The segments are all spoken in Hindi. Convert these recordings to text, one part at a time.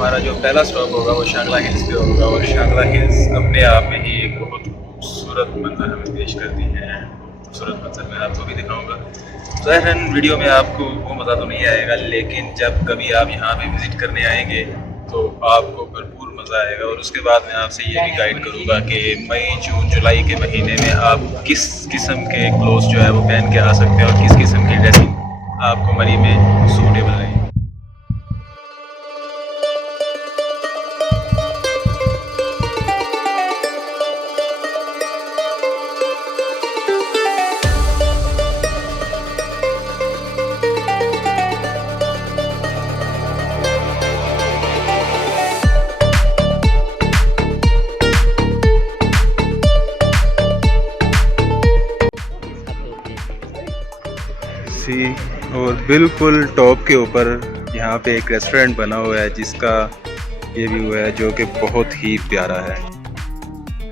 हमारा जो पहला स्टॉप होगा वो शांगला हिल्स पे होगा, और शांगला हिल्स अपने आप में ही एक बहुत खूबसूरत मंजर हमें पेश करती है। खूबसूरत मंजर मैं आपको भी दिखाऊंगा। ज़ाहिरन वीडियो में आपको वो मज़ा तो नहीं आएगा, लेकिन जब कभी आप यहाँ पे विज़िट करने आएंगे तो आपको भरपूर मज़ा आएगा। और उसके बाद मैं आपसे ये भी गाइड करूँगा कि मई, जून, जुलाई के महीने में आप किस किस्म के क्लोथ्स जो है वो पहन के आ सकते हैं और किस किस्म की ड्रेसिंग आपको मरी में सूटेबल रहेगी। और बिल्कुल टॉप के ऊपर यहाँ पे एक रेस्टोरेंट बना हुआ है जिसका ये व्यू है, जो कि बहुत ही प्यारा है।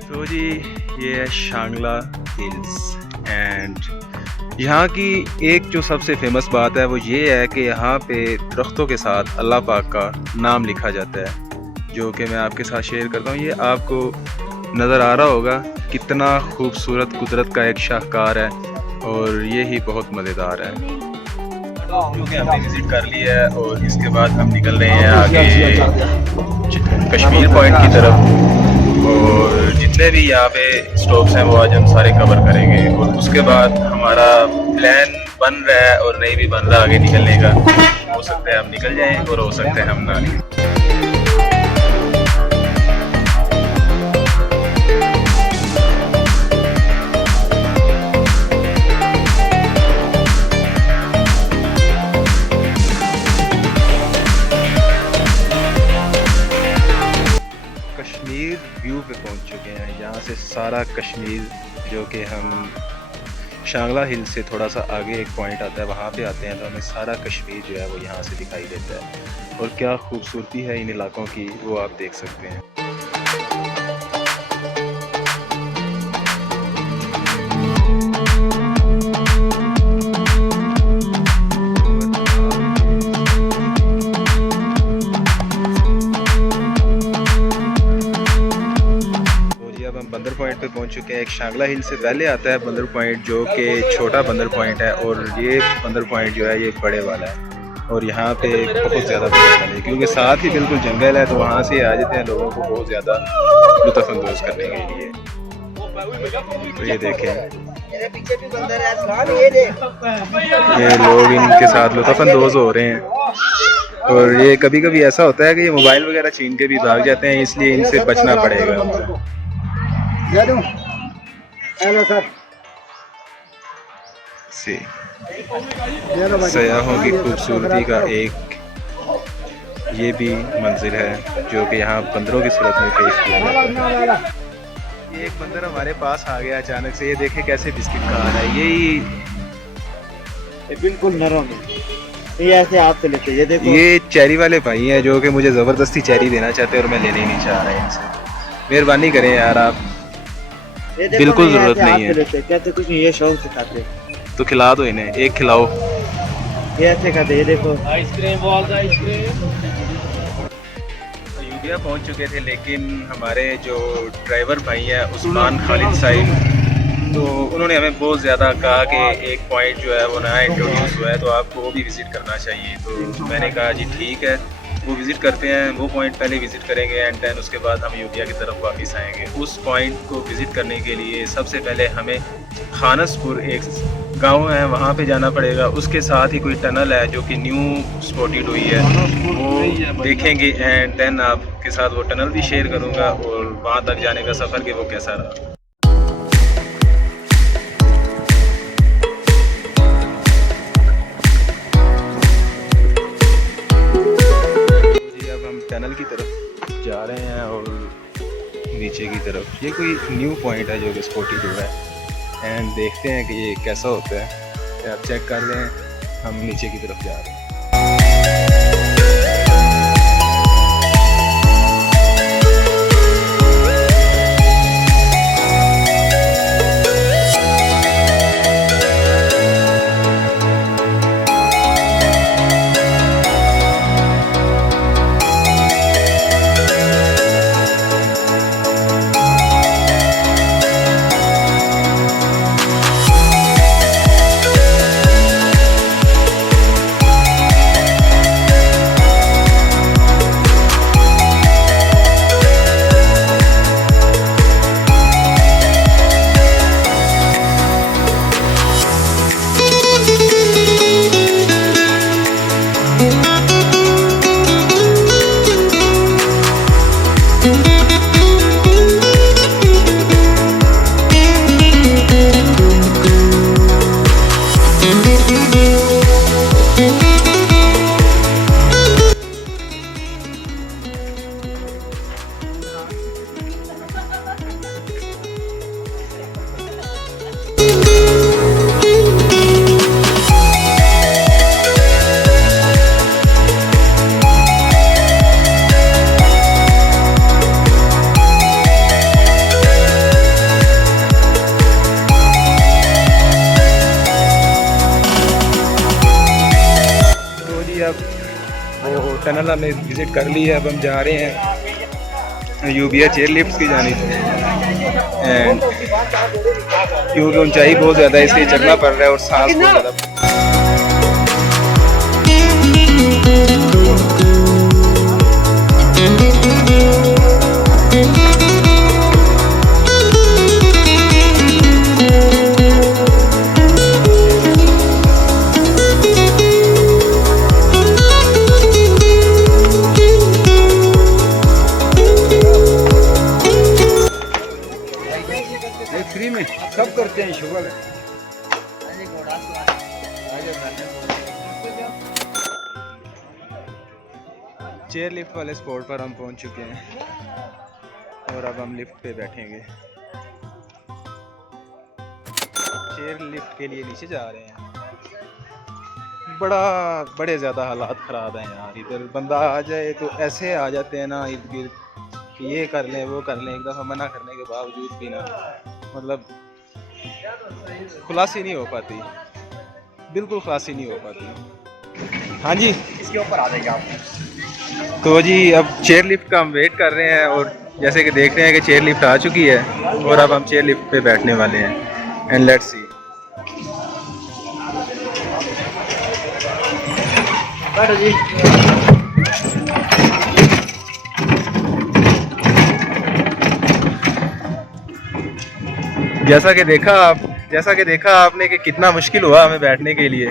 तो जी ये है शांगला हिल्स। एंड यहाँ की एक जो सबसे फेमस बात है वो ये है कि यहाँ पे दरख्तों के साथ अल्लाह पाक का नाम लिखा जाता है, जो कि मैं आपके साथ शेयर करता हूँ। ये आपको नज़र आ रहा होगा, कितना खूबसूरत कुदरत का एक शाहकार है और ये ही बहुत मज़ेदार है। क्योंकि हमने विज़िट कर लिया है और इसके बाद हम निकल रहे हैं आगे कश्मीर पॉइंट की तरफ, और जितने भी यहाँ पे स्टॉप्स हैं वो आज हम सारे कवर करेंगे। और उसके बाद हमारा प्लान बन रहा है और नहीं भी बन रहा आगे निकलने का। हो सकता है हम निकल जाएं और हो सकता है हम ना निकलें। कश्मीर व्यू पे पहुंच चुके हैं। यहाँ से सारा कश्मीर, जो कि हम शांगला हिल से थोड़ा सा आगे एक पॉइंट आता है वहाँ पे आते हैं, तो हमें सारा कश्मीर जो है वो यहाँ से दिखाई देता है। और क्या खूबसूरती है इन इलाकों की वो आप देख सकते हैं। बंदर पॉइंट पे पहुंच चुके हैं। एक शांगला हिल से पहले आता है बंदर पॉइंट, जो कि छोटा बंदर पॉइंट है, और ये बंदर पॉइंट जो है ये बड़े वाला है। और यहाँ पे बहुत ज़्यादा बड़ा है क्योंकि साथ ही बिल्कुल जंगल है, तो वहाँ से आ जाते हैं लोगों को बहुत ज़्यादा लुत्फ़अंदोज़ करने के लिए। तो ये देखें, ये लोग इनके साथ लुत्फ़अंदोज़ हो रहे हैं। और ये कभी कभी ऐसा होता है कि ये मोबाइल वगैरह छीन के भी भाग जाते हैं, इसलिए इनसे बचना पड़ेगा। सयाहों की खूबसूरती का एक ये भी मंजिल है, जो कि यहाँ बंदरों की सूरत में पेश किया जाता है। ये एक बंदर हमारे पास आ गया अचानक से। ये देखे कैसे बिस्किट खा रहा है। यही बिल्कुल नरम है, ये ऐसे हाथ से लेते। ये देखो, ये चेरी वाले भाई हैं जो कि मुझे ज़बरदस्ती चेरी देना चाहते हैं और मैं लेने ही नहीं चाह रहा इनसे। मेहरबानी करें यार, आप बिल्कुल ज़रूरत नहीं है। कहते कुछ नहीं, ये शौक से खाते। तो खिला दो इन्हें, एक खिलाओ। ये ऐसे खाते। ये देखो आइसक्रीम, आइसक्रीम। यूबिया पहुंच चुके थे, लेकिन हमारे जो ड्राइवर भाई हैं उस्मान खालिद साहिब, तो उन्होंने हमें बहुत ज़्यादा कहा कि एक पॉइंट जो है वो नया इंट्रोड्यूस हुआ है, तो आपको वो भी विज़िट करना चाहिए। तो मैंने कहा जी ठीक है, वो विज़िट करते हैं। वो पॉइंट पहले विज़िट करेंगे एंड देन उसके बाद हम यूबिया की तरफ वापस आएंगे। उस पॉइंट को विज़िट करने के लिए सबसे पहले हमें खानसपुर, एक गांव है, वहाँ पे जाना पड़ेगा। उसके साथ ही कोई टनल है जो कि न्यू स्पॉटेड हुई है, वो देखेंगे एंड देन आपके साथ वो टनल भी शेयर करूँगा और वहाँ तक जाने का सफ़र कि वो कैसा रहा। टनल की तरफ जा रहे हैं और नीचे की तरफ ये कोई न्यू पॉइंट है जो कि स्पॉटेड हुआ है, एंड देखते हैं कि ये कैसा होता है। आप चेक कर रहे हैं, हम नीचे की तरफ जा रहे हैं। जी अब वो टनल हमने विज़िट कर ली है, अब हम जा रहे हैं यूबिया चेयर लिफ्ट की जानिब। एंड क्योंकि ऊंचाई बहुत ज़्यादा है इसलिए चढ़ना पड़ रहा है और सांस बहुत ज़्यादा। फ्री में सब करते हैं, शुगर है। चेयर लिफ्ट वाले स्पॉट पर हम पहुंच चुके हैं और अब हम लिफ्ट पे बैठेंगे। चेयर लिफ्ट के लिए नीचे जा रहे हैं। बड़े ज़्यादा हालात ख़राब हैं यार, इधर बंदा आ जाए तो ऐसे आ जाते हैं ना इर्द गिर्द कि ये कर लें वो कर लें, एक दफ़ा मना करने के बावजूद भी ना मतलब खुलासी नहीं हो पाती, बिल्कुल खुलासी नहीं हो पाती। हाँ जी, इसके ऊपर आ जाइए आप। तो जी अब चेयर लिफ्ट का हम वेट कर रहे हैं और जैसे कि देख रहे हैं कि चेयर लिफ्ट आ चुकी है और अब हम चेयर लिफ्ट पे बैठने वाले हैं। And let's see. बैठो जी। जैसा कि देखा आपने कि कितना मुश्किल हुआ हमें बैठने के लिए,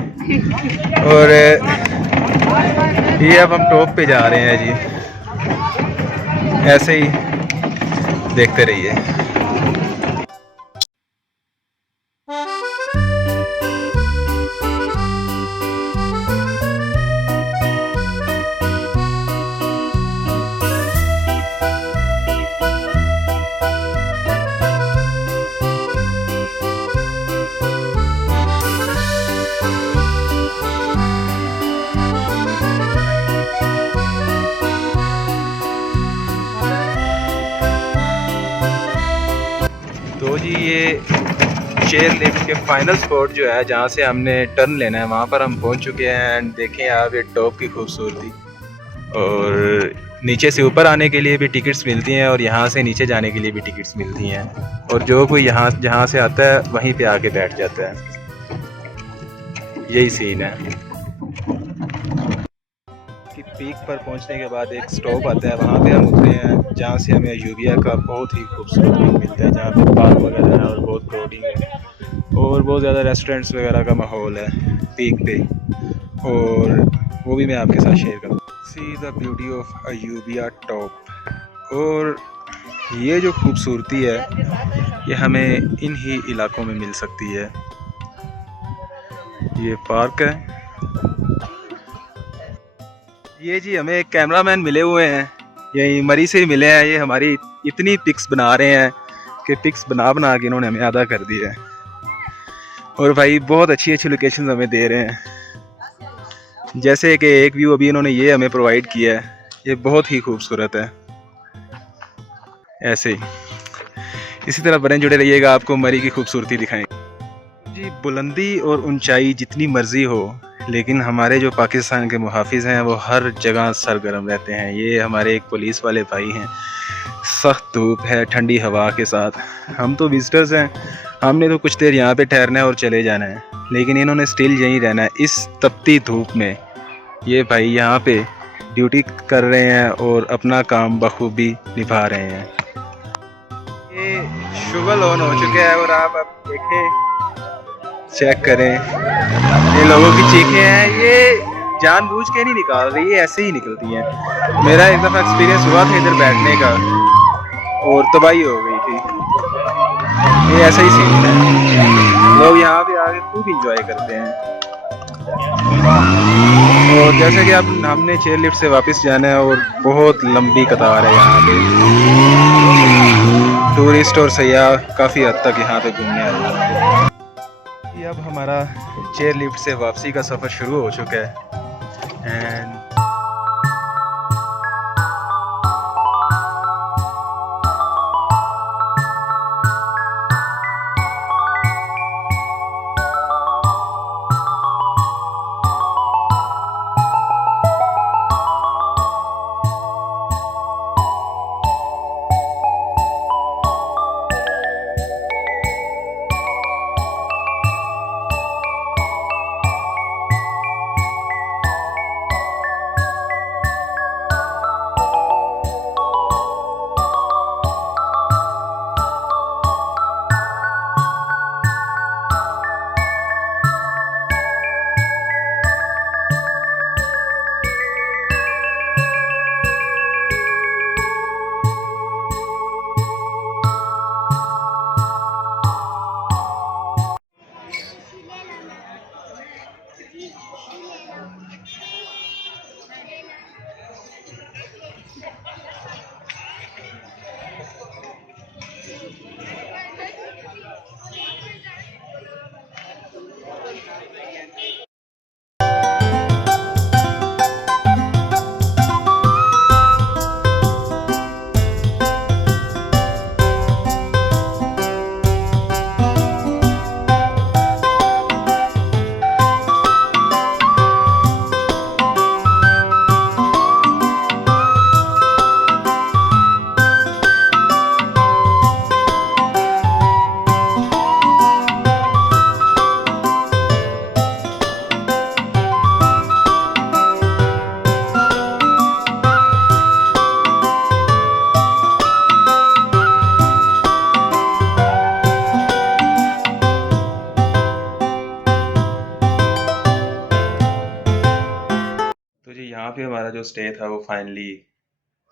और ये अब हम टॉप पे जा रहे हैं जी। ऐसे ही देखते रहिए। तो जी ये चेयर लिफ्ट के फाइनल स्पॉट जो है जहाँ से हमने टर्न लेना है वहाँ पर हम पहुँच चुके हैं। एंड देखें आप ये टॉप की खूबसूरती, और नीचे से ऊपर आने के लिए भी टिकट्स मिलती हैं और यहाँ से नीचे जाने के लिए भी टिकट्स मिलती हैं, और जो कोई यहाँ जहाँ से आता है वहीं पे आके बैठ जाता है। यही सीन है कि पीक पर पहुंचने के बाद एक स्टॉप आता है, वहाँ पे हम उतरे हैं जहाँ से हमें यूबिया का बहुत ही खूबसूरत व्यू मिलता है, जहाँ पे पार्क वगैरह है और बहुत क्राउडिंग है और बहुत ज़्यादा रेस्टोरेंट्स वगैरह का माहौल है पीक पे, और वो भी मैं आपके साथ शेयर करूँ। See the beauty of Ayubia top. और ये जो खूबसूरती है ये हमें इन ही इलाकों में मिल सकती है। ये पार्क है। ये जी हमें एक कैमरामैन मिले हुए हैं, यही मरी से ही मिले हैं। ये हमारी इतनी पिक्स बना रहे हैं कि पिक्स बना बना के इन्होंने हमें आधा कर दिया है, और भाई बहुत अच्छी अच्छी लोकेशंस हमें दे रहे हैं। जैसे कि एक व्यू अभी इन्होंने ये हमें प्रोवाइड किया है, ये बहुत ही खूबसूरत है। ऐसे ही इसी तरह बने जुड़े रहिएगा, आपको मरी की खूबसूरती दिखाएंगे जी। बुलंदी और ऊंचाई जितनी मर्जी हो, लेकिन हमारे जो पाकिस्तान के मुहाफिज हैं वो हर जगह सरगर्म रहते हैं। ये हमारे एक पुलिस वाले भाई हैं। सख्त धूप है, ठंडी हवा के साथ। हम तो विजिटर्स हैं, हमने तो कुछ देर यहाँ पे ठहरना है और चले जाना है, लेकिन इन्होंने स्टिल यहीं रहना है इस तपती धूप में। ये भाई यहाँ पे ड्यूटी कर रहे हैं और अपना काम बखूबी निभा रहे हैं। ये शुगर ऑन हो चुका है और आप अब देखें, चेक करें, ये लोगों की चीखें हैं, ये जानबूझ के नहीं निकाल रही, ये ऐसे ही निकलती हैं। मेरा एक दफ़ा एक्सपीरियंस हुआ था इधर बैठने का और तबाही हो गई थी। ये ऐसा ही सीन है, लोग यहाँ पे आके खूब इंजॉय करते हैं। और जैसे कि अब हमने चेयर लिफ्ट से वापस जाना है और बहुत लंबी कतार है यहाँ पे। टूरिस्ट और सयाह काफ़ी हद तक यहाँ पे घूमने आए हैं। अब हमारा चेयर लिफ्ट से वापसी का सफ़र शुरू हो चुका है। एंड यहाँ पे हमारा जो स्टे था वो फाइनली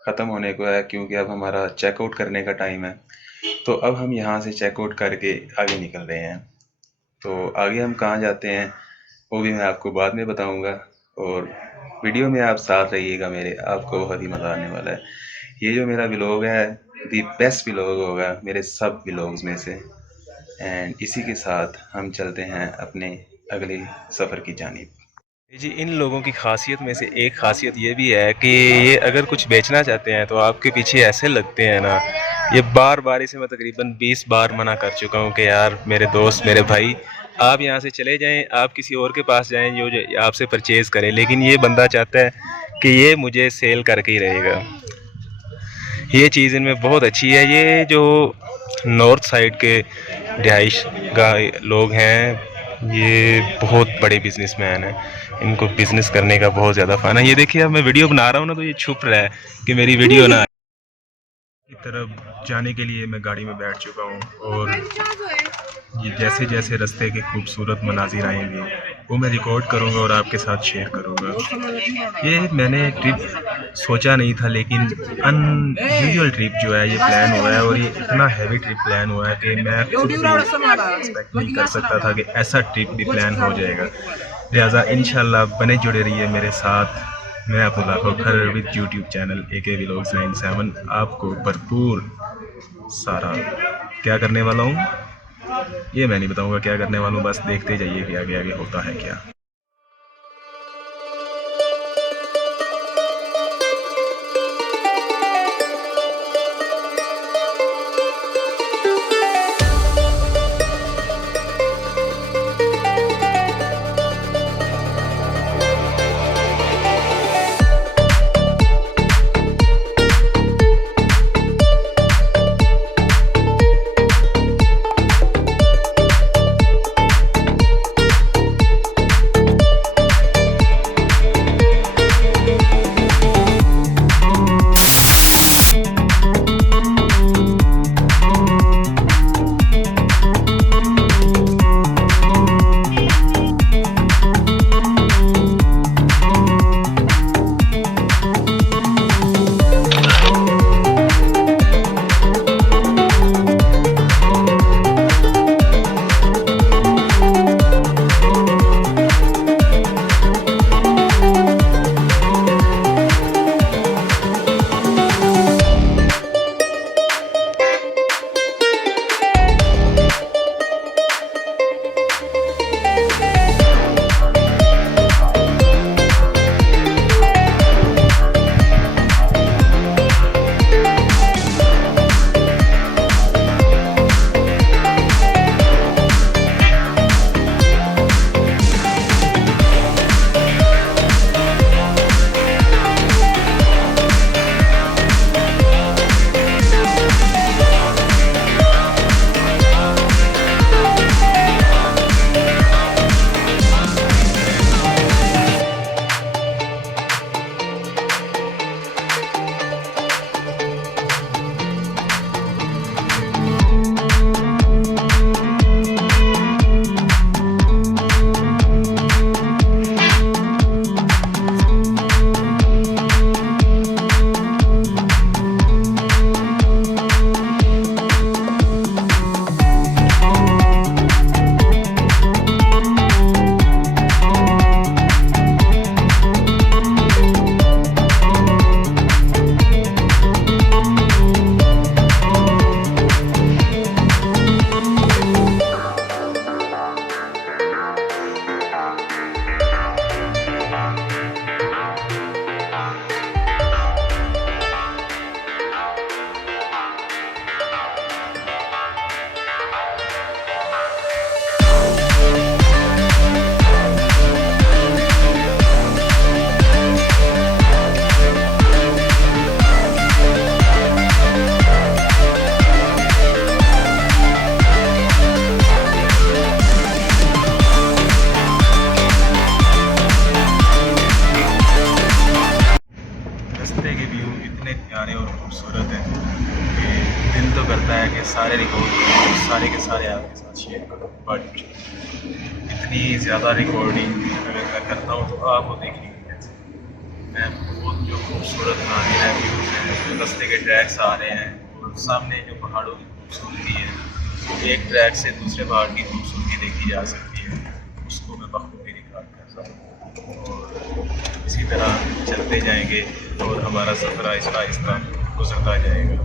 ख़त्म होने को है, क्योंकि अब हमारा चेकआउट करने का टाइम है। तो अब हम यहाँ से चेकआउट करके आगे निकल रहे हैं। तो आगे हम कहाँ जाते हैं वो भी मैं आपको बाद में बताऊँगा, और वीडियो में आप साथ रहिएगा मेरे, आपको बहुत ही मज़ा आने वाला है। ये जो मेरा व्लॉग है दी बेस्ट व्लॉग होगा मेरे सब व्लॉग्स में से। एंड इसी के साथ हम चलते हैं अपने अगले सफ़र की जानिब। जी, इन लोगों की खासियत में से एक खासियत ये भी है कि ये अगर कुछ बेचना चाहते हैं तो आपके पीछे ऐसे लगते हैं ना। ये बार बार इसे मैं तकरीबन 20 बार मना कर चुका हूँ कि यार मेरे दोस्त, मेरे भाई, आप यहाँ से चले जाएं, आप किसी और के पास जाएं जो आपसे परचेज़ करे। लेकिन ये बंदा चाहता है कि ये मुझे सेल करके ही रहेगा। ये चीज़ इनमें बहुत अच्छी है। ये जो नॉर्थ साइड के रिहाइश गाह लोग हैं, ये बहुत बड़े बिजनेसमैन हैं। इनको बिज़नेस करने का बहुत ज़्यादा फ़न है। ये देखिए, अब मैं वीडियो बना रहा हूँ ना तो ये छुप रहा है कि मेरी वीडियो ना की तरफ जाने के लिए मैं गाड़ी में बैठ चुका हूँ। और ये जैसे जैसे रास्ते के खूबसूरत मनाजिर आएंगे वो मैं रिकॉर्ड करूँगा और आपके साथ शेयर करूँगा। ये मैंने ट्रिप सोचा नहीं था, लेकिन अनयूजुअल ट्रिप जो है ये प्लान हुआ है, और ये इतना हैवी ट्रिप प्लान हुआ है कि मैं खुद भी एक्सपेक्ट नहीं कर सकता था कि ऐसा ट्रिप भी प्लान हो जाएगा। लिहाजा इंशाल्लाह बने जुड़े रहिए मेरे साथ। मैं Abdullah Khokhar with YouTube channel AK Vlogs 97 आपको भरपूर सारा क्या करने वाला हूँ ये मैं नहीं बताऊँगा क्या करने वाला हूँ, बस देखते जाइए कि आगे आगे होता है क्या। सारे रिकॉर्ड सारे के सारे आपके साथ शेयर करूँ, बट इतनी ज़्यादा रिकॉर्डिंग अगर मैं करता हूँ तो आप वो देखेंगे कैसे। बहुत जो खूबसूरत नादिर है, व्यूज़ हैं, रास्ते के ट्रैक्स आ रहे हैं और सामने जो पहाड़ों की खूबसूरती है, एक ट्रैक से दूसरे पहाड़ की खूबसूरती देखी जा सकती है, उसको मैं बखूबी रिकॉर्ड कर रहा हूँ। और इसी तरह चलते जाएंगे और हमारा सफ़र आहिस्ता आहिस्ता गुजरता जाएगा।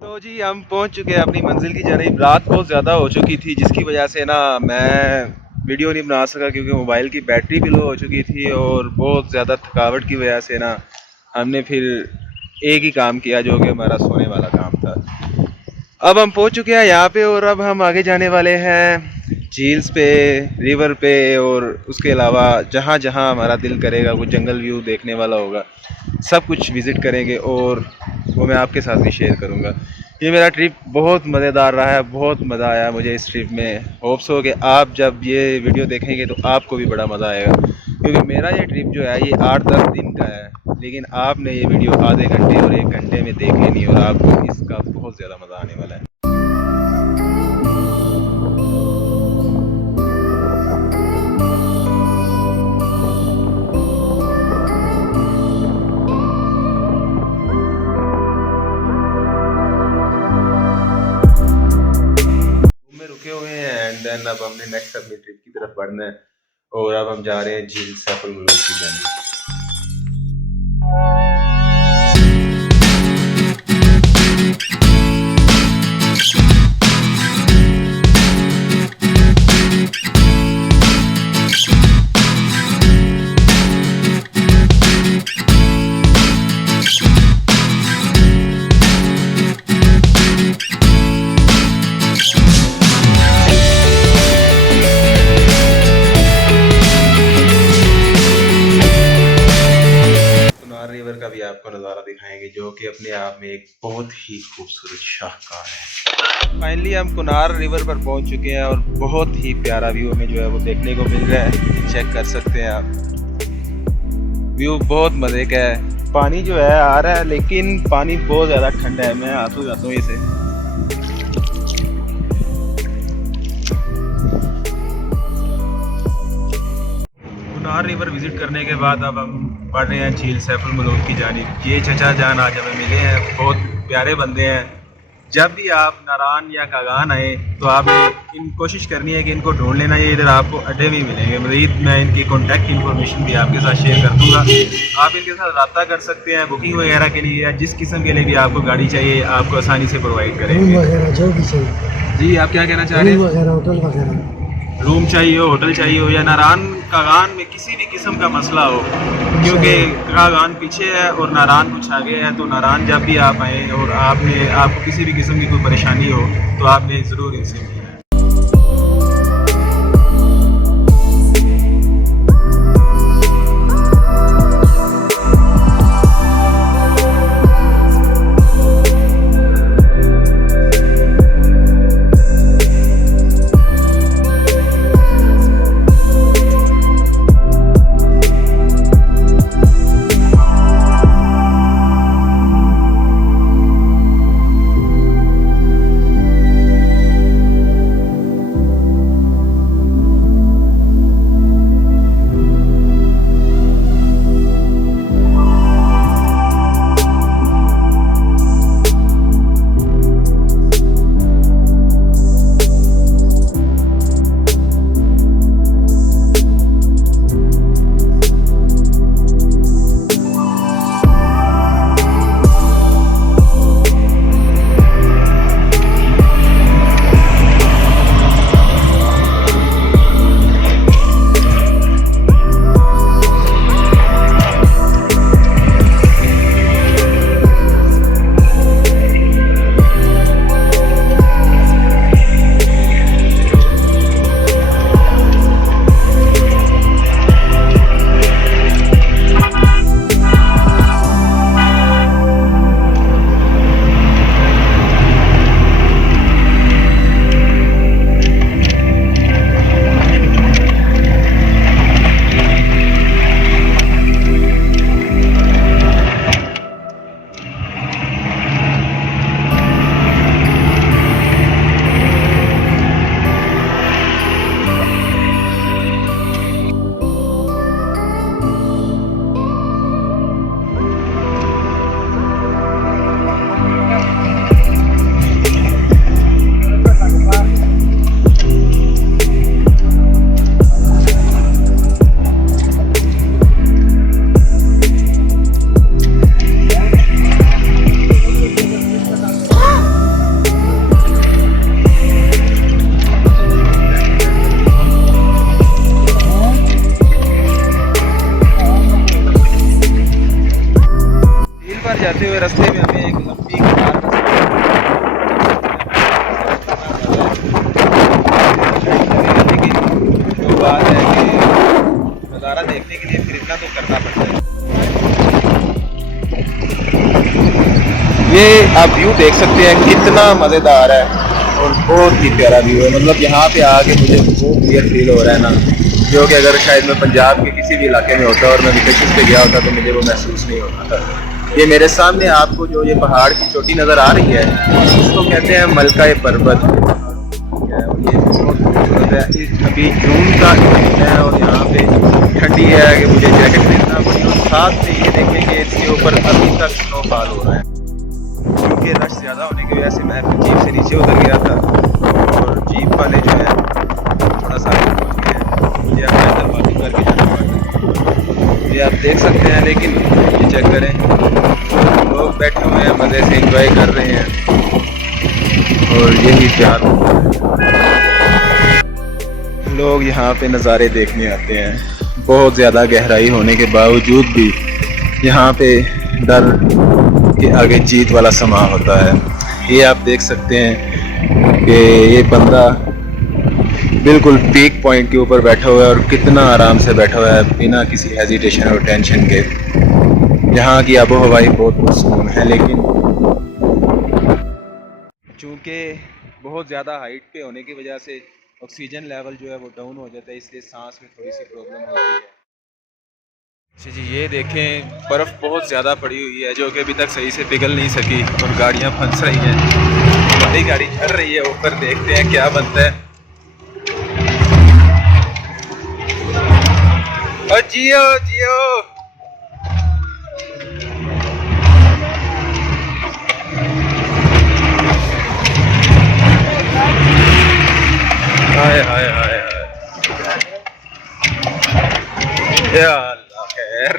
तो जी हम पहुंच चुके हैं अपनी मंजिल की जानिब। रात बहुत ज़्यादा हो चुकी थी जिसकी वजह से ना मैं वीडियो नहीं बना सका क्योंकि मोबाइल की बैटरी भी लो हो चुकी थी और बहुत ज़्यादा थकावट की वजह से ना हमने फिर एक ही काम किया जो कि हमारा सोने वाला काम था। अब हम पहुंच चुके हैं यहाँ पे और अब हम आगे जाने वाले हैं झील्स पे, रिवर पे, और उसके अलावा जहाँ जहाँ हमारा दिल करेगा वो जंगल व्यू देखने वाला होगा, सब कुछ विज़िट करेंगे और वो मैं आपके साथ भी शेयर करूँगा। ये मेरा ट्रिप बहुत मज़ेदार रहा है, बहुत मज़ा आया मुझे इस ट्रिप में। होप्स हो कि आप जब ये वीडियो देखेंगे तो आपको भी बड़ा मज़ा आएगा, क्योंकि मेरा ये ट्रिप जो है ये 8-10 दिन का है, लेकिन आपने ये वीडियो आधे घंटे और 1 घंटे में देख लेनी और आपको इसका बहुत ज़्यादा मज़ा आने वाला है। में रुके हुए हैं एंड देन अब हमने नेक्स्ट अपनी ट्रिप की तरफ बढ़ना है और अब हम जा रहे हैं झील सैफुल मलूक की जानिब। रिवर का भी आपको नज़ारा दिखाएंगे जो कि अपने आप में एक बहुत ही खूबसूरत शाहकार है। फाइनली हम कुनार रिवर पर पहुंच चुके हैं और बहुत ही प्यारा व्यू हमें जो है वो देखने को मिल रहा है। चेक कर सकते हैं आप, व्यू बहुत मज़े का है। पानी जो है आ रहा है लेकिन पानी बहुत ज़्यादा ठंडा है। मैं हाथों जाता हूँ इसे। कुनार रिवर विज़िट करने के बाद अब हम बढ़ रहे हैं झील सैफुल मलूक की जानिब। ये चचा जान आज हमें मिले हैं, बहुत प्यारे बंदे हैं। जब भी आप नारान या कागान आए तो आपने इन कोशिश करनी है कि इनको ढूंढ लेना। ये इधर आपको अड्डे में मिलेंगे। मज़ीद मैं इनकी कॉन्टैक्ट इन्फॉर्मेशन भी आपके साथ शेयर कर दूँगा। आप इनके साथ रब्ता कर सकते हैं बुकिंग वगैरह के लिए, या जिस किस्म के लिए भी आपको गाड़ी चाहिए आपको आसानी से प्रोवाइड करेंगे। जो भी चाहिए। जी, आप क्या कहना चाह रहे हैं? होटल वगैरह, रूम चाहिए हो, होटल चाहिए हो, या नारान कागान में किसी भी किस्म का मसला हो, क्योंकि कागान पीछे है और नारान कुछ आगे है। तो नारान जब भी आप आएँ और आपको किसी भी किस्म की कोई परेशानी हो तो आपने ज़रूर इनसे मिलना है। जाते हुए रास्ते में हमें एक लंबी कतार नजर नज़ारा देखने के लिए फिर इतना तो करना पड़ता है। ये आप व्यू देख सकते हैं कितना मज़ेदार है और बहुत ही प्यारा व्यू है। मतलब यहाँ पे आके मुझे वो क्लियर फील हो रहा है ना, जो कि अगर शायद मैं पंजाब के किसी भी इलाके में होता और मैं वेकेशन पे गया होता तो मुझे वो महसूस नहीं होता था। ये मेरे सामने आपको जो ये पहाड़ की चोटी नज़र आ रही है, इसको कहते हैं मलका पर्वत। ये बहुत खूबसूरत है। अभी जून का महीना है और यहाँ पे ठंडी है कि मुझे जैकेट खरीदना पड़ी और साथ में ये देखें कि इसके ऊपर अभी तक स्नोफॉल हो रहा है। क्योंकि रश ज़्यादा होने की वजह से मैं फिर जीप से नीचे उतर गया था और जीप वाले जो है थोड़ा सा आगे पहुँच गए हैं, मुझे अब पैदल वॉकिंग करके जाना पड़ रहा है। ये आप देख सकते हैं, लेकिन ये चेक करें, लोग बैठे हुए हैं मज़े से एंजॉय कर रहे हैं और यही प्यार होता है। लोग यहाँ पे नज़ारे देखने आते हैं। बहुत ज़्यादा गहराई होने के बावजूद भी यहाँ पे डर के आगे जीत वाला समा होता है। ये आप देख सकते हैं कि ये बंदा बिल्कुल पीक पॉइंट के ऊपर बैठा हुआ है और कितना आराम से बैठा हुआ है बिना किसी हेजिटेशन और टेंशन के। यहाँ की आबो हवाई बहुत पुरसकून है, लेकिन चूँकि बहुत ज़्यादा हाइट पे होने की वजह से ऑक्सीजन लेवल जो है वो डाउन हो जाता है, इसलिए सांस में थोड़ी सी प्रॉब्लम होती है। अच्छा जी, ये देखें बर्फ़ बहुत ज़्यादा पड़ी हुई है जो कि अभी तक सही से पिघल नहीं सकी और गाड़ियाँ फंस रही हैं। बड़ी गाड़ी चल रही है ऊपर, देखते हैं क्या बनता है। और जियो जियो। हाय हाय हाय हाय, या अल्लाह खैर।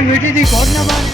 मीठी थी कौन ना माने।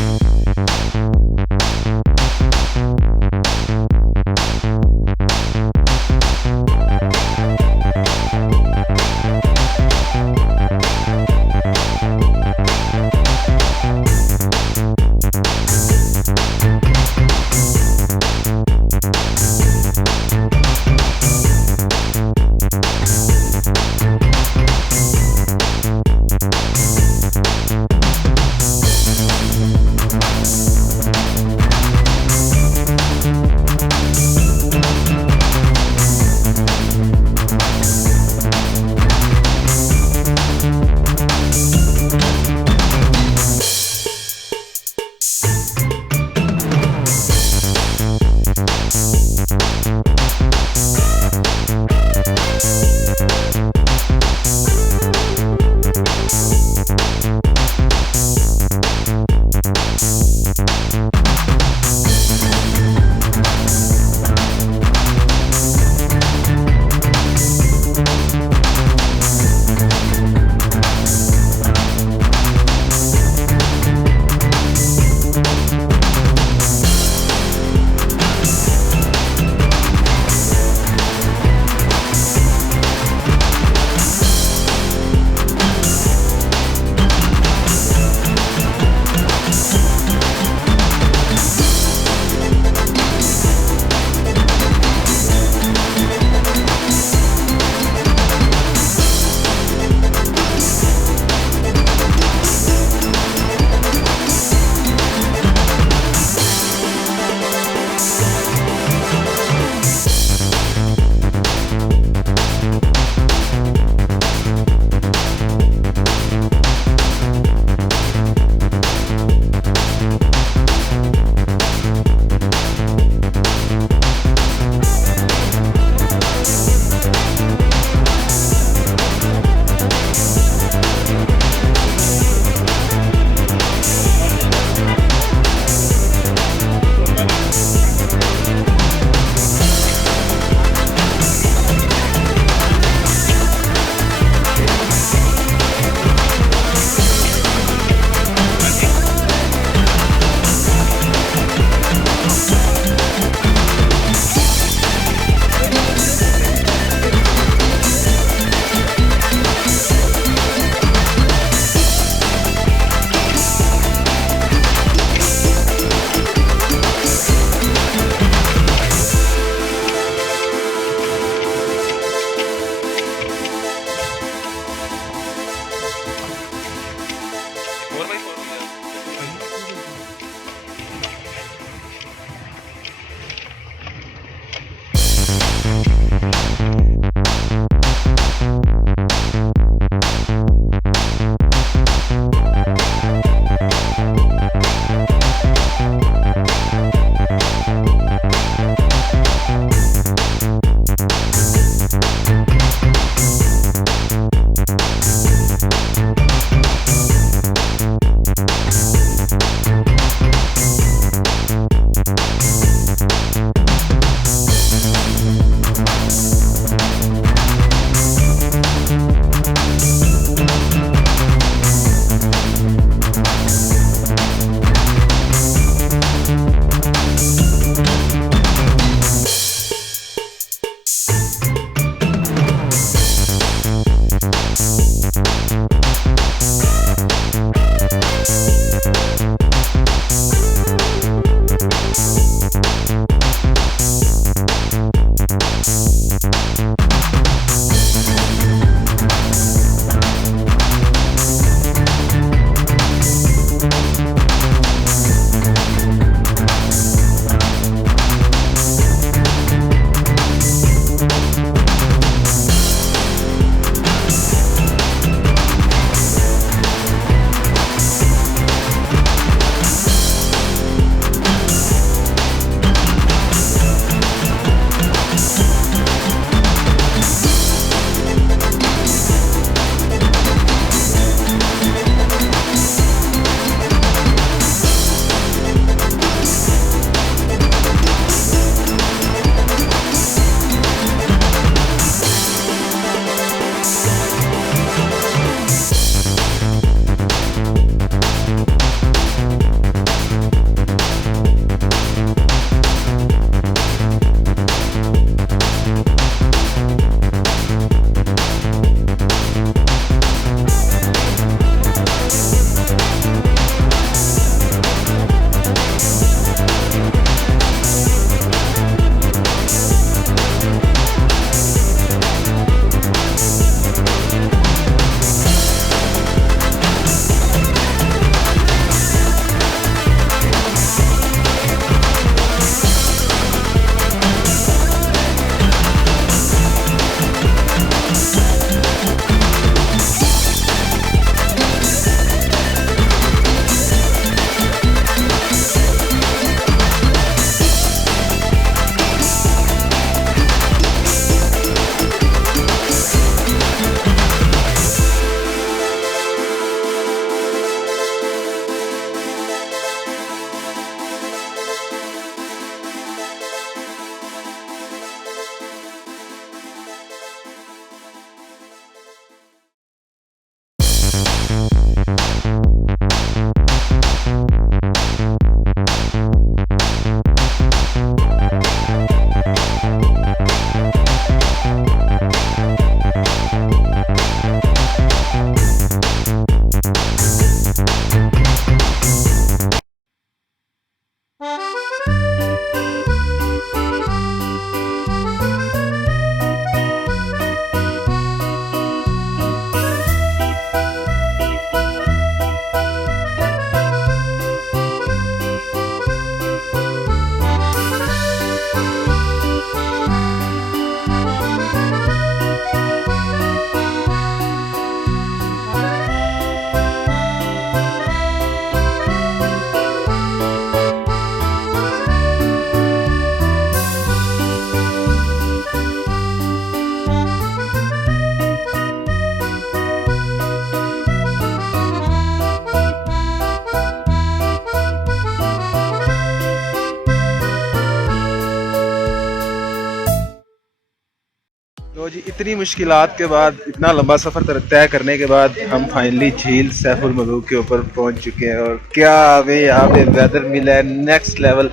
तो जी इतनी मुश्किलात के बाद, इतना लंबा सफ़र तय करने के बाद हम फाइनली झील सैफुल मलूक के ऊपर पहुंच चुके हैं। और क्या हमें यहाँ पे वेदर मिला है नेक्स्ट लेवल।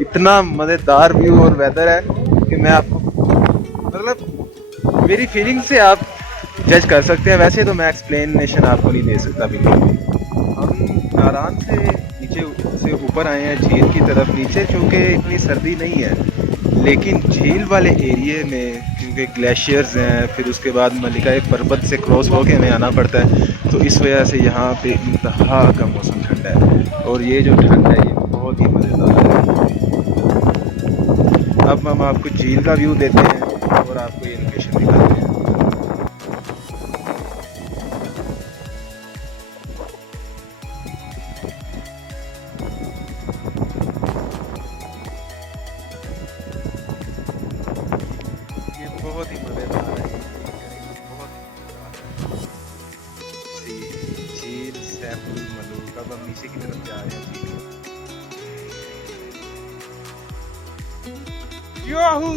इतना मज़ेदार व्यू और वेदर है कि मैं आपको मतलब मेरी फीलिंग से आप जज कर सकते हैं। वैसे तो मैं एक्सप्लेनेशन आपको नहीं दे सकता बिल्कुल भी। हम नारायण से नीचे से ऊपर आए हैं झील की तरफ। नीचे चूँकि इतनी सर्दी नहीं है, लेकिन झील वाले एरिए में क्योंकि ग्लेशियर्स हैं, फिर उसके बाद मलिका पर्वत से क्रॉस होके हमें आना पड़ता है, तो इस वजह से यहाँ पे इंतहा का मौसम ठंडा है। और ये जो ठंड है ये बहुत ही मज़ेदार है। अब हम आपको झील का व्यू देते हैं और आपको ये लोकेशन दिखाते हैं। ये बहुत ही मज़ेदार है, बहुत ही मज़ेदार है झील सैफुल मलूक। अब हम नीचे की तरफ जा रहे हैं झील में। याहू!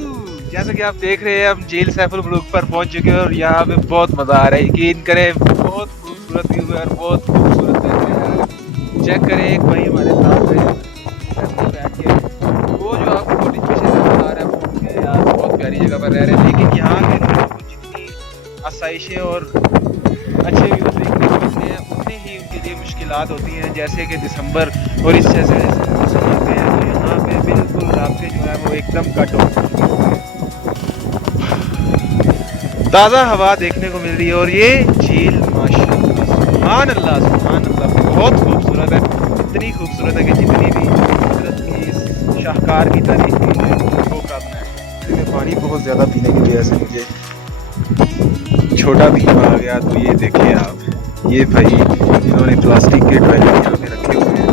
जैसा कि आप देख रहे हैं हम झील सैफुल मलूक पर पहुंच चुके हैं और यहाँ पे बहुत मज़ा आ रहा है। यकीन करें बहुत खूबसूरत व्यू है और बहुत खूबसूरत है। चेक करें, एक भाई हमारे साथ है बैठ के, वो जो आपको फुटेज में से नजर आ रहा है यार बहुत प्यारी जगह पर रह रहे हैं। लेकिन यहाँ के लोगों को जितनी आसाइशें और अच्छे व्यूज़ देखने को मिलते हैं, उतनी ही उनके लिए मुश्किलात होती हैं। जैसे कि दिसंबर और इस जैसे मौसम आते हैं तो यहाँ पे बिल्कुल रास्ते जो है वो एकदम कट हो चुके हैं। ताज़ा हवा देखने को मिल रही है और ये झील माशाअल्लाह सुभान अल्लाह बहुत खूबसूरत है। इतनी खूबसूरत है कि जितनी भी कुदरत की इस शाहकार की तारीफ की है वो कम है। पानी बहुत ज़्यादा पीने की वजह से मुझे छोटा भीम आ गया। तो ये देखिए आप, ये भाई इन्होंने प्लास्टिक के टॉयलेट यहाँ पे रखे हुए हैं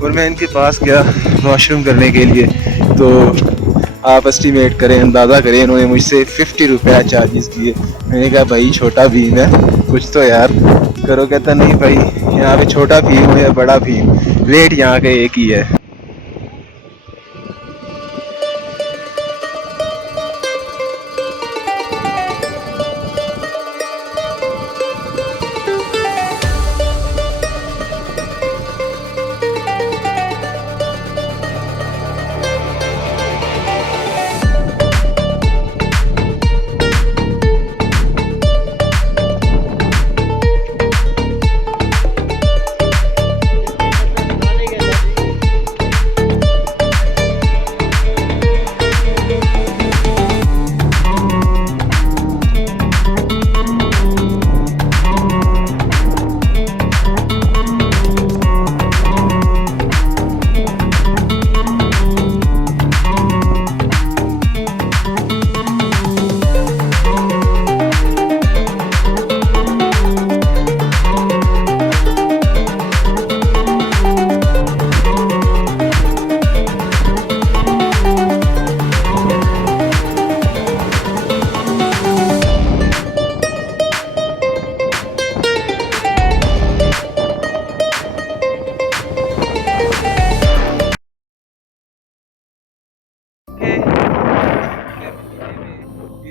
और मैं इनके पास गया वॉशरूम करने के लिए। तो आप एस्टिमेट करें, अंदाज़ा करें, इन्होंने मुझसे 50 रुपया चार्जेस किए। मैंने कहा भाई छोटा भीम है, कुछ तो यार करो। कहता नहीं भाई, यहाँ पे छोटा भीम हो या बड़ा भीम, रेट यहाँ का एक ही है।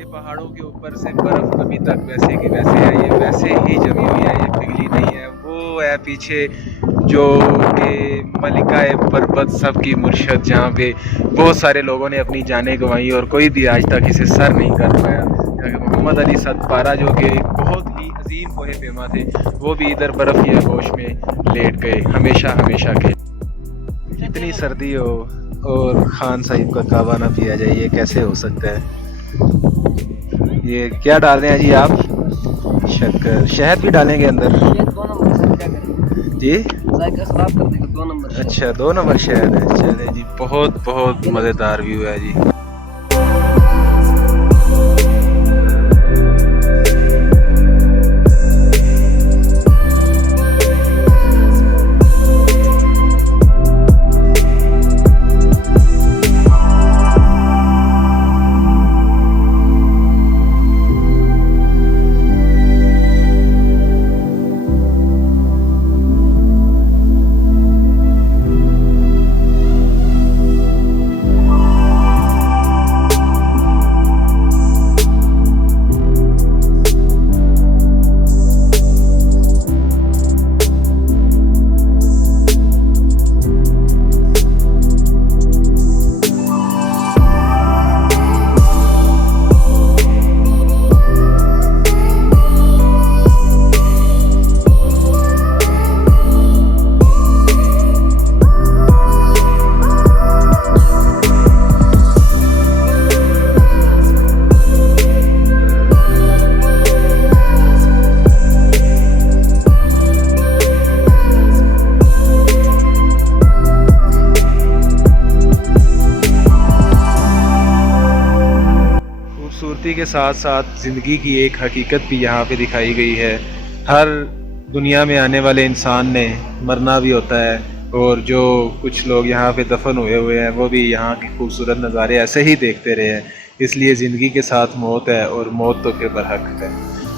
पहाड़ों के ऊपर से बर्फ अभी तक वैसे की वैसे है, ये वैसे ही जमी हुई है, ये पिघली नहीं है। वो है पीछे जो कि मलिका पर्वत सबकी मुर्शद, जहाँ पे बहुत सारे लोगों ने अपनी जानें गंवाई और कोई भी आज तक इसे सर नहीं कर पाया। मोहम्मद अली सदपारा जो कि बहुत ही अजीम कोहे पेमा थे, वो भी इधर बर्फ़ की आगोश में लेट गए हमेशा हमेशा के। जितनी सर्दी हो और खान साहिब का कहवा ना पिया जाए, ये कैसे हो सकता है। ये क्या डाल रहे हैं जी आप? शक्कर, शहद भी डालेंगे अंदर जी? अच्छा 2 नंबर शहद है। चले जी, बहुत बहुत मज़ेदार व्यू है जी। खूबसूरती के साथ साथ ज़िंदगी की एक हकीकत भी यहाँ पे दिखाई गई है। हर दुनिया में आने वाले इंसान ने मरना भी होता है, और जो कुछ लोग यहाँ पे दफन हुए हुए हैं वो भी यहाँ के खूबसूरत नज़ारे ऐसे ही देखते रहे हैं। इसलिए ज़िंदगी के साथ मौत है, और मौत तो फिर बरहक है।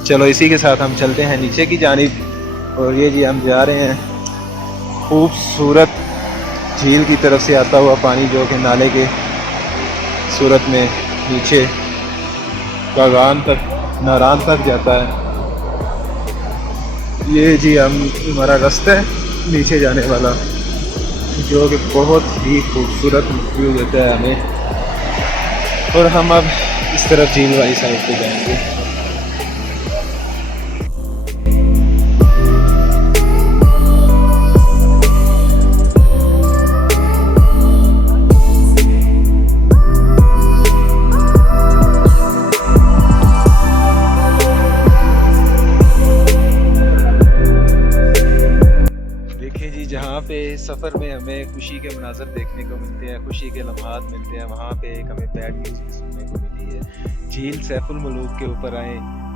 चलो इसी के साथ हम चलते हैं नीचे की जानिब, और ये जी हम जा रहे हैं खूबसूरत झील की तरफ से आता हुआ पानी, जो कि नाले के सूरत में नीचे बागान तक, नारान तक जाता है। ये जी हमारा रास्ता है नीचे जाने वाला, जो कि बहुत ही खूबसूरत व्यू देता है हमें। और हम अब इस तरफ झील वाली साइड पे जाएंगे। जहाँ पे सफ़र में हमें खुशी के मनाज़र देखने को मिलते हैं, खुशी के लम्हात मिलते हैं, वहाँ पे एक हमें बैड न्यूज़ भी सुनने को मिली है। झील सैफुल मलूक के ऊपर आए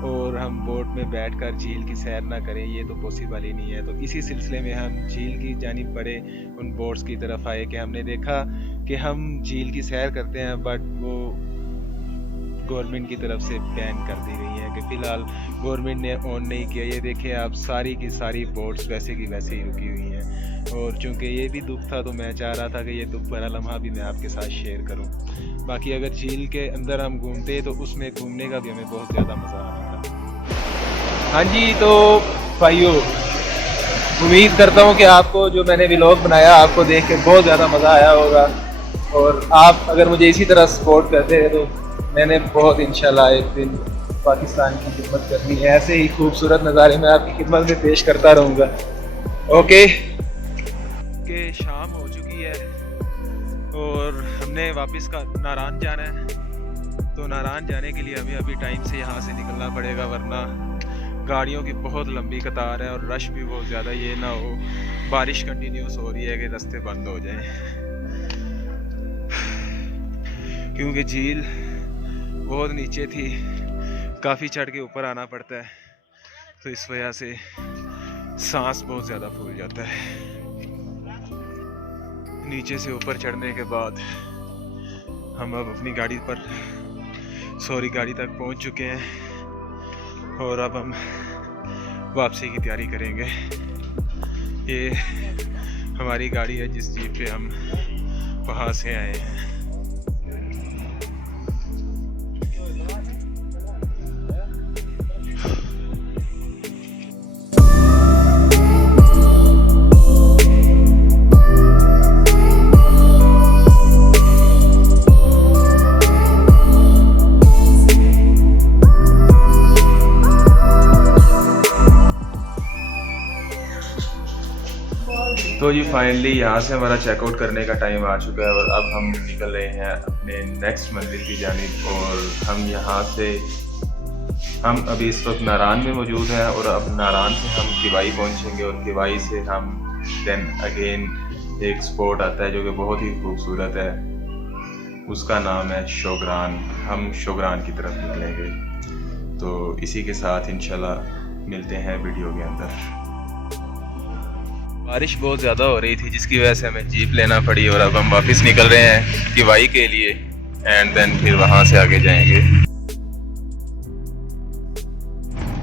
और हम बोट में बैठकर झील की सैर ना करें, ये तो पॉसिबल ही नहीं है। तो इसी सिलसिले में हम झील की जानिब बढ़े, उन बोट्स की तरफ आए कि हमने देखा कि हम झील की सैर करते हैं, बट वो गवर्नमेंट की तरफ से बैन कर दी गई है कि फ़िलहाल गवर्नमेंट ने ऑन नहीं किया। ये देखें आप, सारी की सारी बोट्स वैसे की वैसे ही रुकी हुई हैं। और चूँकि ये भी दुख था, तो मैं चाह रहा था कि ये दुख भरा लम्हा भी मैं आपके साथ शेयर करूं। बाकी अगर झील के अंदर हम घूमते तो उसमें घूमने का भी हमें बहुत ज़्यादा मज़ा आ रहा था। हाँ जी, तो भाइयों, उम्मीद करता हूँ कि आपको जो मैंने व्लॉग बनाया आपको देख के बहुत ज़्यादा मज़ा आया होगा, और आप अगर मुझे इसी तरह सपोर्ट करते हैं तो मैंने बहुत इंशाल्लाह एक दिन पाकिस्तान की खिदमत करनी है। ऐसे ही खूबसूरत नज़ारे मैं आपकी खिदमत में पेश करता रहूँगा। ओके के शाम हो चुकी है और हमने वापस का नारान जाना है। तो नारान जाने के लिए हमें अभी टाइम से यहाँ से निकलना पड़ेगा, वरना गाड़ियों की बहुत लंबी कतार है और रश भी बहुत ज़्यादा। ये ना हो बारिश कंटिन्यूस हो रही है कि रास्ते बंद हो जाएं, क्योंकि झील बहुत नीचे थी, काफ़ी चढ़ के ऊपर आना पड़ता है, तो इस वजह से सांस बहुत ज़्यादा फूल जाता है। नीचे से ऊपर चढ़ने के बाद हम अब अपनी गाड़ी तक पहुंच चुके हैं, और अब हम वापसी की तैयारी करेंगे। ये हमारी गाड़ी है जिस जीप पे हम वहाँ से आए हैं। तो जी फाइनली यहाँ से हमारा चेकआउट करने का टाइम आ चुका है, और अब हम निकल रहे हैं अपने नेक्स्ट मंजिल की जानिब। और हम अभी इस वक्त नारान में मौजूद हैं, और अब नारान से हम किवाई पहुँचेंगे, और किवाई से हम देन अगेन एक स्पॉट आता है जो कि बहुत ही खूबसूरत है, उसका नाम है शोगरान। हम शोगरान की तरफ निकलेंगे। तो इसी के साथ इंशाल्लाह मिलते हैं वीडियो के अंदर। बारिश बहुत ज़्यादा हो रही थी, जिसकी वजह से हमें जीप लेना पड़ी, और अब हम वापस निकल रहे हैं किवाई के लिए, एंड देन फिर वहाँ से आगे जाएंगे।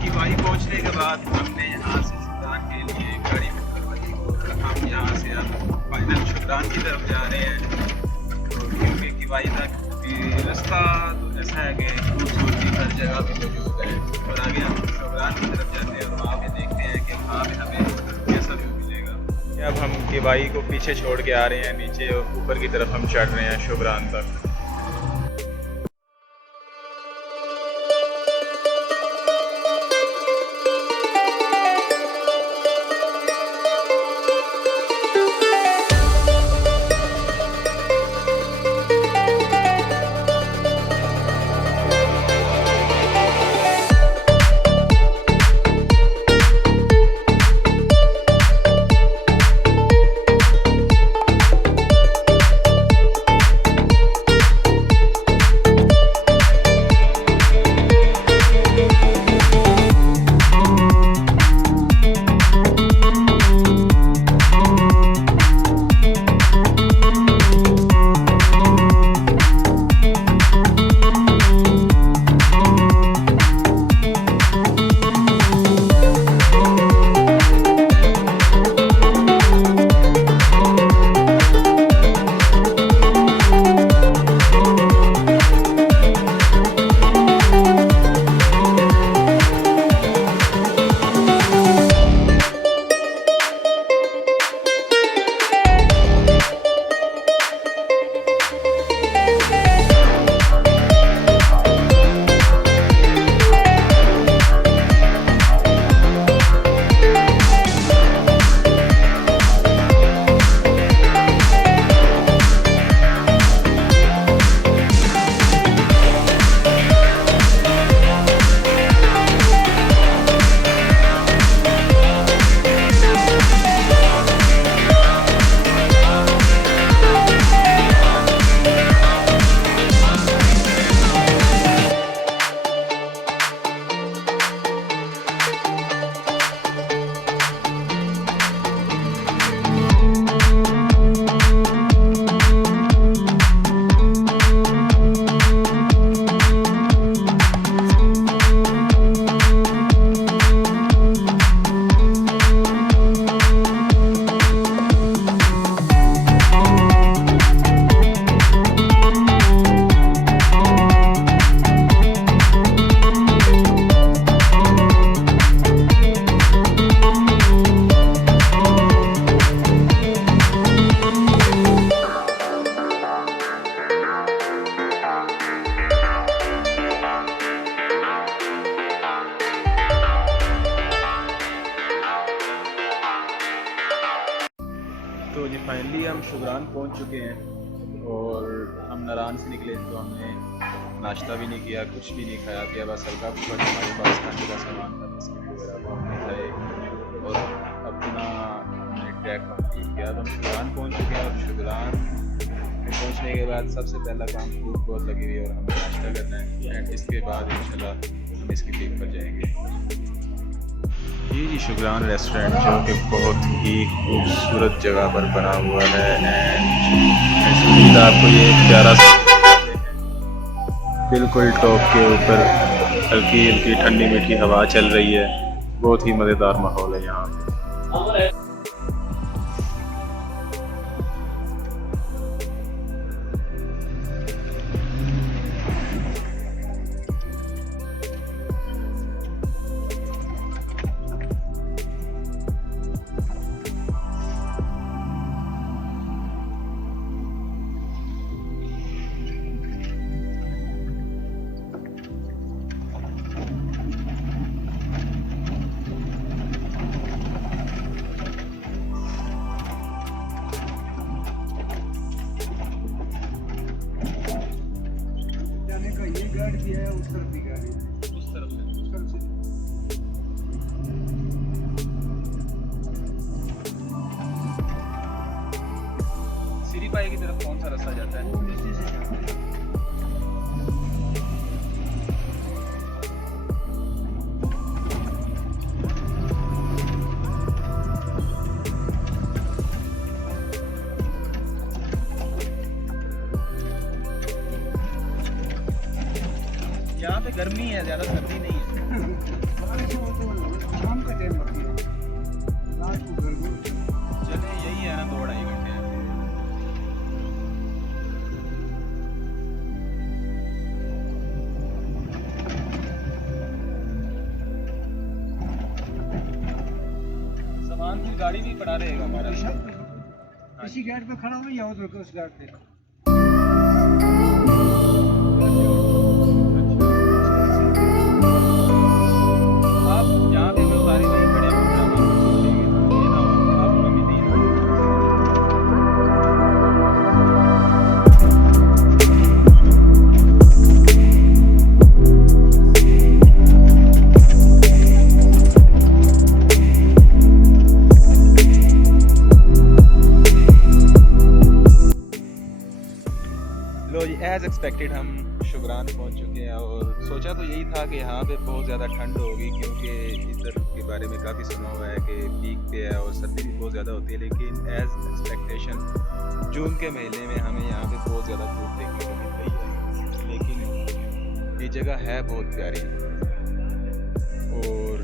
किवाई पहुँचने के बाद हमने यहाँ से शुगरान के लिए गाड़ी बुक करवाई, और हम यहाँ से अब फाइनल शुगरान की तरफ जा रहे हैं। क्योंकि किवाई तक रास्ता तो ऐसा है कि खूबसूरती हर जगह पे मौजूद है, और आगे हम शुगरान की तरफ जाते हैं और वहाँ पे देखते हैं कि वहाँ पे हमें कैसा व्यू मिलेगा। अब हम किवाई को पीछे छोड़ के आ रहे हैं नीचे, और ऊपर की तरफ हम चढ़ रहे हैं शुगरान तक। तो जी फाइनली हम शुगरान पहुंच चुके हैं और हम नारायण से निकले तो हमने नाश्ता भी नहीं किया, कुछ भी नहीं खाया पिया, बस हल्का फुल्का हमारे पास खाने का सामान था, बिस्किट वगैरह वो हमने खाए और अपना हमने ट्रैक कंप्लीट किया। तो हम शुगरान पहुंच चुके हैं और शुगरान में पहुंचने के बाद सबसे पहला काम भूख बहुत लगी हुई है और हमें नाश्ता करना है एंड इसके बाद इंशाल्लाह हम इसकी पीक पर जाएंगे। ये जी शुगरान रेस्टोरेंट जो कि बहुत ही खूबसूरत जगह पर बना हुआ है एंड आपको ये प्यारा सा बिल्कुल टॉप के ऊपर हल्की हल्की ठंडी मीठी हवा चल रही है, बहुत ही मज़ेदार माहौल है यहाँ पे। सिरीपाई की तरफ कौन सा रास्ता जाता है? यहाँ पे गर्मी है, ज़्यादा सर्दी नहीं है। शाम का टाइम होती है, रात को गर्मी। चले यही है ना, 2-2.5 घंटे हैं। सामान की गाड़ी भी पड़ा रहेगा हमारा। इसी गेट पे खड़ा हो या उधर उस गेट पे? लो जी एज़ एक्सपेक्टेड हम शुगरान पहुंच चुके हैं और सोचा तो यही था कि यहाँ पे बहुत ज़्यादा ठंड होगी क्योंकि इधर के बारे में काफ़ी सुना हुआ है कि पीक पे है और सर्दी भी बहुत ज़्यादा होती है, लेकिन एज़ एक्सपेक्टेशन जून के महीने में हमें यहाँ पे बहुत ज़्यादा धूप देखने को मिल रही है। लेकिन ये जगह है बहुत प्यारी और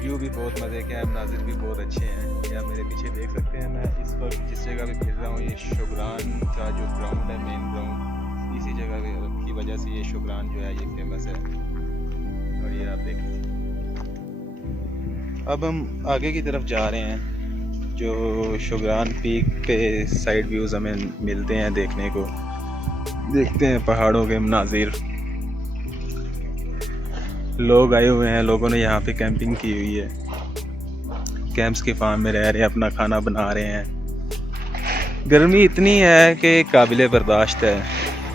व्यू भी बहुत मज़े के हैं, मनाजिर भी बहुत अच्छे हैं। या मेरे पीछे देख सकते हैं, मैं इस वक्त जिस जगह पे फिर रहा हूँ ये शुगरान का जो ग्राउंड है, मेन ग्राउंड, इसी जगह की वजह से ये शुगरान जो है ये फेमस है। और ये आप देखिए, अब हम आगे की तरफ जा रहे हैं। जो शुगरान पीक पे साइड व्यूज़ हमें मिलते हैं देखने को, देखते हैं पहाड़ों के मनाजिर। लोग आए हुए हैं, लोगों ने यहाँ पे कैंपिंग की हुई है, कैंप्स के फार्म में रह रहे हैं, अपना खाना बना रहे हैं। गर्मी इतनी है कि काबिले बर्दाश्त है,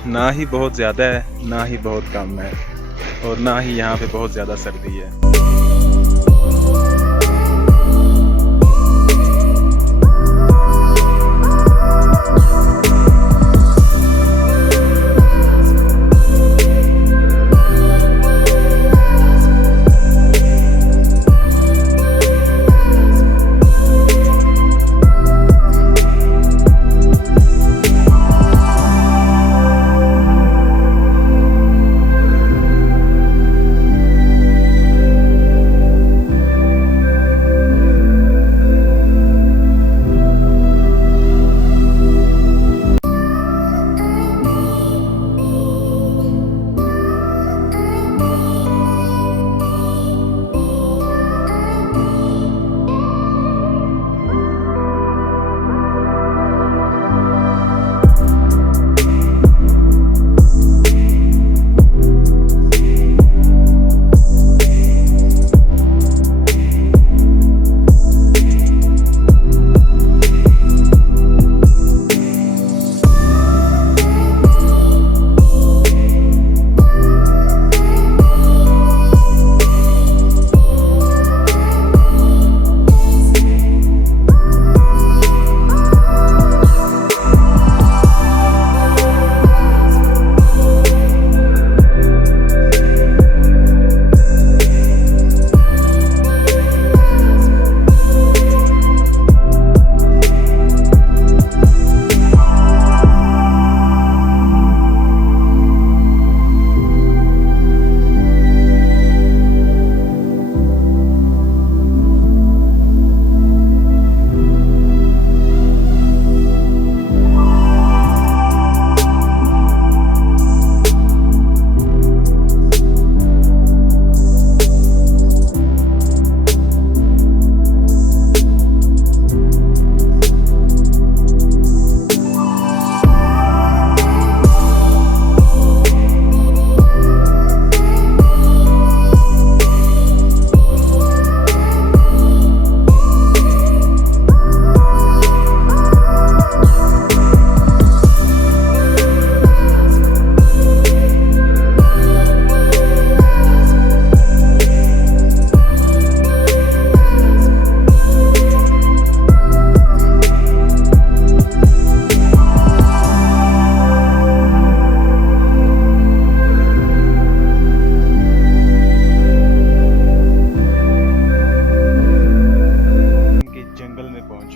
ना ही बहुत ज़्यादा है ना ही बहुत कम है और ना ही यहाँ पे बहुत ज़्यादा सर्दी है।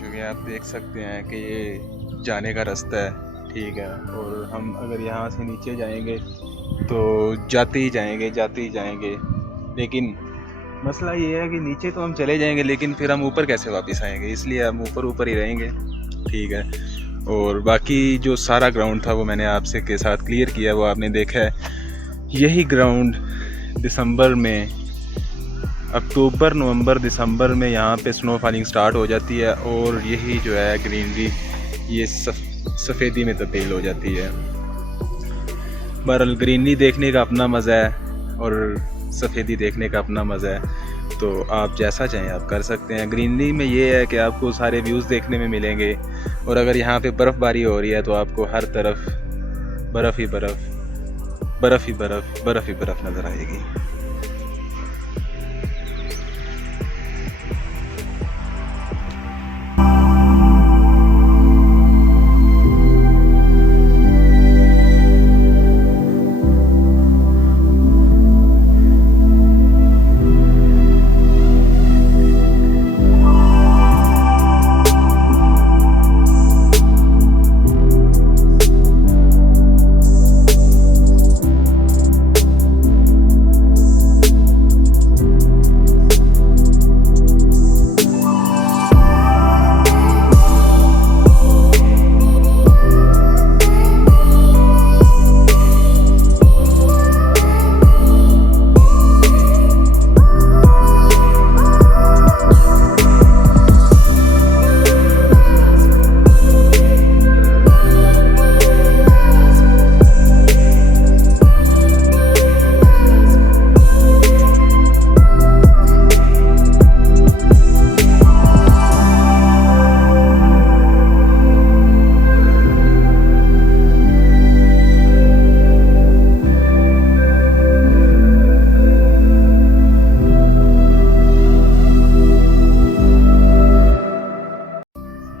चुके हैं। आप देख सकते हैं कि ये जाने का रास्ता है, ठीक है। और हम अगर यहाँ से नीचे जाएंगे तो जाते ही जाएंगे, लेकिन मसला ये है कि नीचे तो हम चले जाएंगे लेकिन फिर हम ऊपर कैसे वापस आएंगे, इसलिए हम ऊपर ही रहेंगे, ठीक है। और बाकी जो सारा ग्राउंड था वो मैंने आपसे के साथ क्लियर किया, वो आपने देखा है। यही ग्राउंड दिसंबर में, अक्टूबर नवंबर दिसंबर में यहाँ पे स्नो फॉलिंग स्टार्ट हो जाती है और यही जो है ग्रीनरी ये सफ़ेदी में तब्दील हो जाती है। बहरहाल ग्रीनरी देखने का अपना मज़ा है और सफ़ेदी देखने का अपना मज़ा है, तो आप जैसा चाहें आप कर सकते हैं। ग्रीनरी में ये है कि आपको सारे व्यूज़ देखने में मिलेंगे, और अगर यहाँ पे बर्फ़बारी हो रही है तो आपको हर तरफ बर्फ़ ही बर्फ़ नज़र आएगी।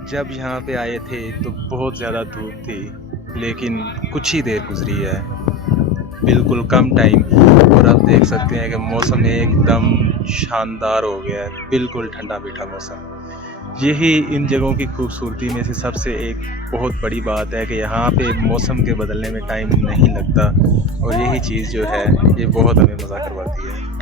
जब यहाँ पे आए थे तो बहुत ज़्यादा धूप थी, लेकिन कुछ ही देर गुजरी है, बिल्कुल कम टाइम, और आप देख सकते हैं कि मौसम एकदम शानदार हो गया है, बिल्कुल ठंडा मीठा मौसम। यही इन जगहों की खूबसूरती में से सबसे एक बहुत बड़ी बात है कि यहाँ पे मौसम के बदलने में टाइम नहीं लगता, और यही चीज़ जो है ये बहुत हमें मज़ा करवाती है।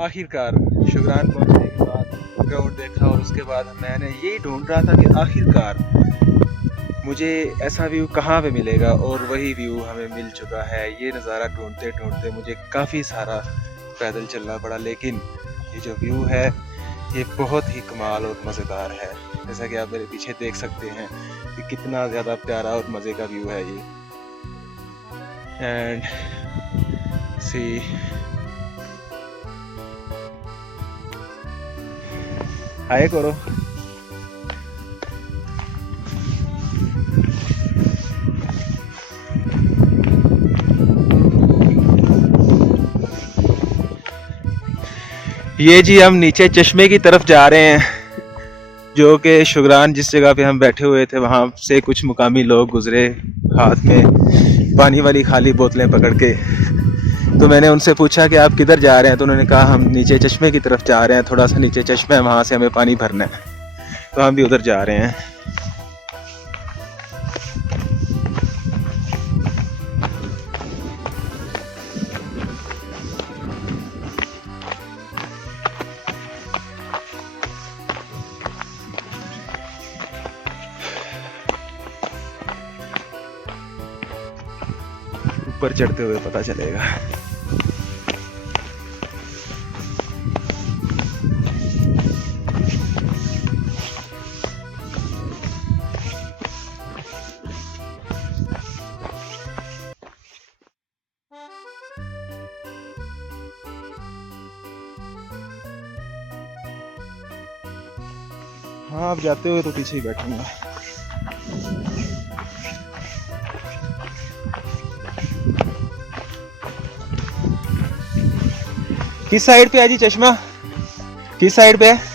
आखिरकार शुगरान पहुंचने के बाद ग्राउंड देखा और उसके बाद मैंने यही ढूंढ रहा था कि आखिरकार मुझे ऐसा व्यू कहाँ पे मिलेगा, और वही व्यू हमें मिल चुका है। ये नज़ारा ढूंढते ढूंढते मुझे काफ़ी सारा पैदल चलना पड़ा, लेकिन ये जो व्यू है ये बहुत ही कमाल और मज़ेदार है। जैसा कि आप मेरे पीछे देख सकते हैं कि कितना ज़्यादा प्यारा और मज़े का व्यू है ये। एंड सी हाय करो। ये जी हम नीचे चश्मे की तरफ जा रहे हैं, जो कि शुगरान जिस जगह पे हम बैठे हुए थे वहाँ से कुछ मुकामी लोग गुजरे हाथ में पानी वाली खाली बोतलें पकड़ के। तो मैंने उनसे पूछा कि आप किधर जा रहे हैं, तो उन्होंने कहा हम नीचे चश्मे की तरफ जा रहे हैं, थोड़ा सा नीचे चश्मा है वहाँ से हमें पानी भरना है, तो हम भी उधर जा रहे हैं। ऊपर चढ़ते हुए पता चलेगा। हाँ, आप जाते हुए तो पीछे ही बैठूंगा। किस साइड पे है जी चश्मा, किस साइड पे है?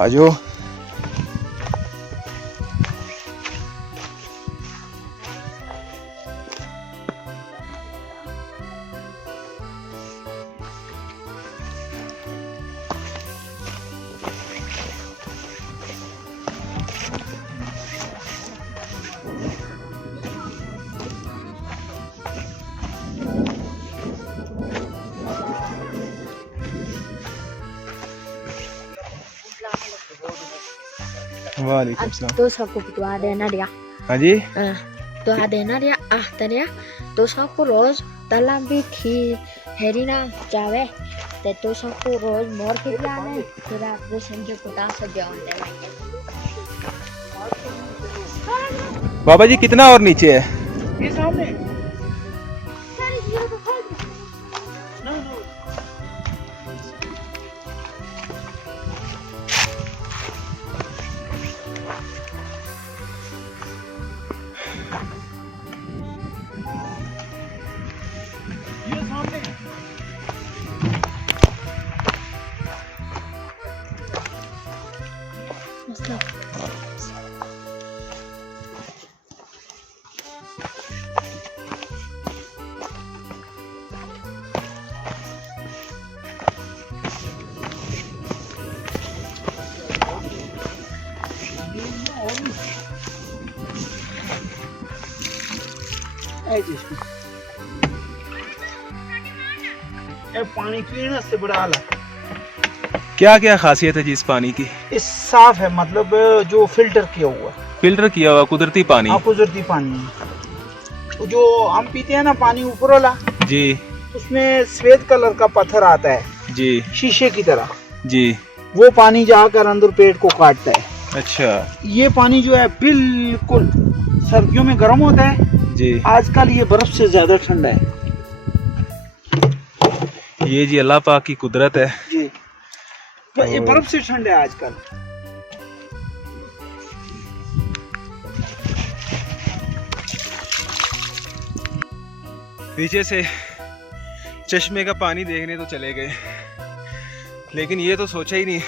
आजो। वालेकुम सलाम। तो सबको दुआ देना दिया। हाँ जी, दुआ देना दिया तरिया तो सबको रोज तलब भी थी हेरीना चावे ते तो सबको रोज मोर के जाने फिर आप संजय कुटा से जाने। बाबा जी कितना और नीचे है? ये सामने पानी पीने से बड़ा आला। क्या क्या खासियत है जी इस पानी की? इस साफ है, मतलब जो फिल्टर किया हुआ, फिल्टर किया हुआ कुदरती पानी। हाँ, कुदरती पानी है। तो जो हम पीते हैं ना पानी ऊपर वाला जी, उसमें सफेद कलर का पत्थर आता है जी, शीशे की तरह जी, वो पानी जाकर अंदर पेट को काटता है। अच्छा ये पानी जो है बिल्कुल सर्दियों में गर्म होता है जी। आजकल ये बर्फ से ज्यादा ठंडा है। ये जी अल्लाह पाक की कुदरत है। जी ये बर्फ से ठंड है आजकल। नीचे से चश्मे का पानी देखने तो चले गए, लेकिन ये तो सोचा ही नहीं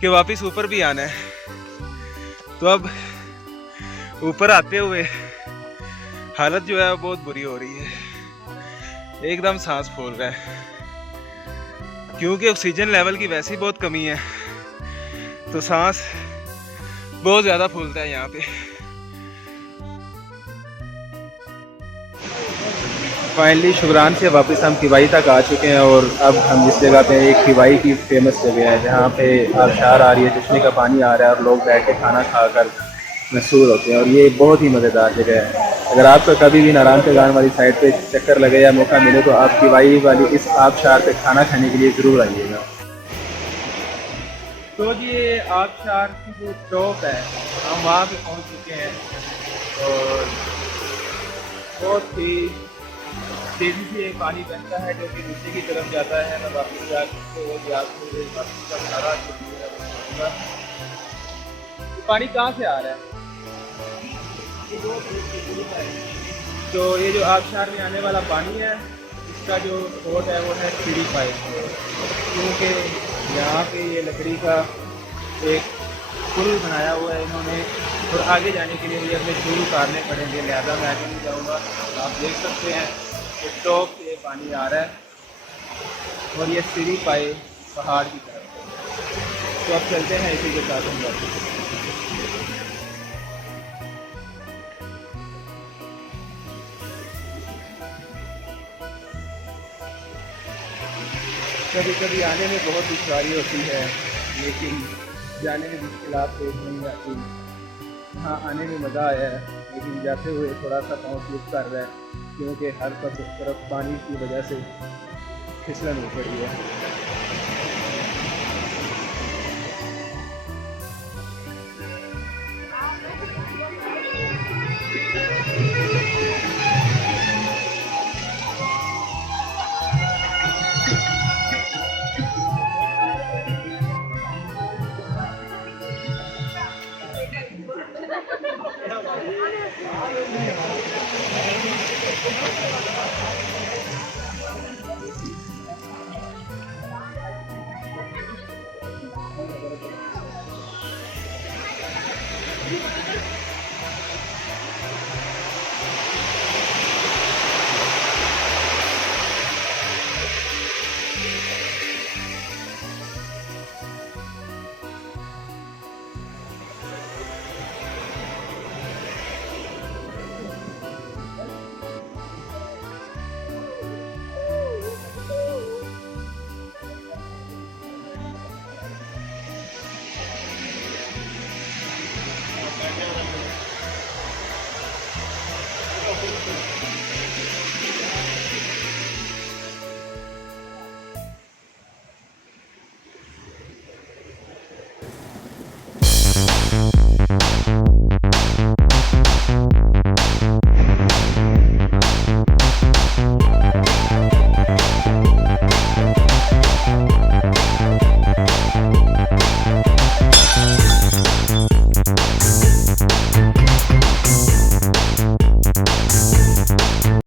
कि वापस ऊपर भी आना है। तो अब ऊपर आते हुए हालत जो है बहुत बुरी हो रही है, एकदम सांस फूल रहा है, क्योंकि ऑक्सीजन लेवल की वैसे ही बहुत कमी है, तो सांस बहुत ज़्यादा फूलता है यहाँ पे। फाइनली शुगरान से वापस हम किवाई तक आ चुके हैं और अब हम जिस जगह पे एक किवाई की फेमस जगह है जहाँ पे आबशार आ रही है, चश्मे का पानी आ रहा है और लोग बैठ के खाना खाकर मशहूर होते हैं और ये बहुत ही मज़ेदार जगह है। अगर आपका कभी भी नारायण गान वाली साइड पे चक्कर लगे या मौका मिले तो आप किवाई वाली इस आबशार पे खाना खाने के लिए ज़रूर आइएगा। तो ये आबशार की जो टॉप है हम वहाँ पे पहुँच चुके हैं और बहुत ही तेज़ी से पानी बहता है जो कि नीचे की तरफ जाता है। मैं वापस पानी कहाँ से आ रहा है? तो ये जो आबशार में आने वाला पानी है इसका जो स्रोत है वो है सीढ़ी पाइप, क्योंकि यहाँ पे ये लकड़ी का एक पुल बनाया हुआ है इन्होंने और आगे जाने के लिए मुझे अपने पुल उतारने पड़ेंगे, लिहाजा मैं आगे नहीं जाऊँगा। आप देख सकते हैं टॉप से पानी आ रहा है और ये सीढ़ी पाए पहाड़ की तरफ। तो अब चलते हैं इसी के साथ हम लोग। कभी कभी आने में बहुत दुश्वारी होती है, लेकिन जाने में मुश्किलात पेश नहीं आती। हाँ आने में मज़ा आया है, लेकिन जाते हुए थोड़ा सा पाँव स्लिप कर रहा है क्योंकि हर तरफ पानी की वजह से फिसलन हो पड़ी है।